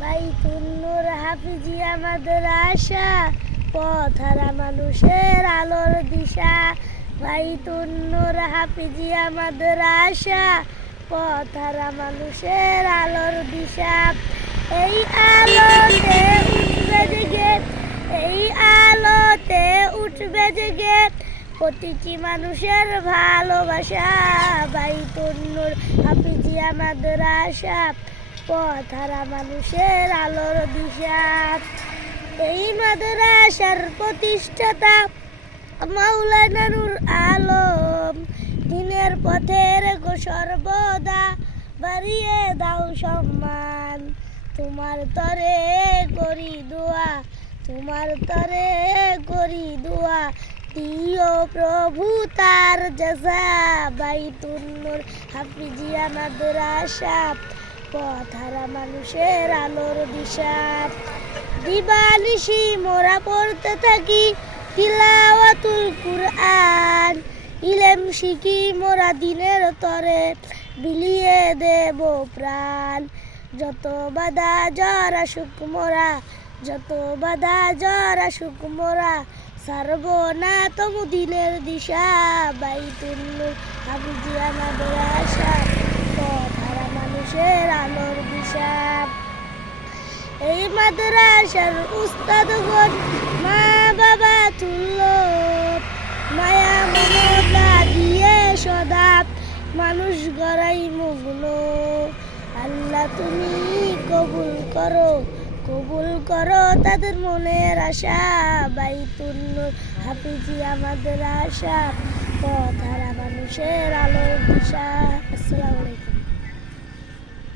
বাইতুন নূর হাফিজিয়া মাদ্রাসা, পথহারা মানুষের আলোর দিশা। বাইতুন নূর হাফিজিয়া মাদ্রাসা, পথহারা মানুষের আলোর দিশা। এই আলোতে উঠবে জেগে, এই আলোতে উঠবে জেগে প্রতিটি মানুষের ভালোবাসা। বাইতুন নূর হাফিজিয়া মাদ্রাসা, পথহারা মানুষের আলোর দিশা। এই মাদ্রাসার প্রতিষ্ঠাতা মাওলানা নূর আলম, দিনের পথের গো সর্বদা বাড়িয়ে দাও সম্মান। তোমার তরে করি দোয়া, তোমার তরে করি দোয়া, দিও প্রভু তার জাযা। বাইতুন নূর হাফিজিয়া মাদ্রাসা, পথহারা মানুষের আলোর দিশা। দিবানিশি মোরা পড়তে থাকি তিলাওয়াতুল কুরআন, ইলম শিখি মোরা দিনের তরে বিলিয়ে দেব প্রাণ। যত বাধা জ্বর আসুক মোরা, যত বাধা জ্বর আসুক মোরা, ছাড়ব না তবু দিনের দিশা। বাইতুন নূর হাফিজিয়া মাদ্রাসা, পথহারা মানুষের আলোর দিশা। এই মাদ্রাসার উস্তাদগণ মা বাবা তুল্য, মায়া মমতা দিয়ে সদা মানুষ গড়াই মগ্ন। আল্লাহ তুমি কবুল করো, কবুল করো তাদের মনের আশা। বাইতুন নূর হাফিজিয়া মাদ্রাসা, পথহারা মানুষের আলোর দিশা। আসসালামু আলাইকুম।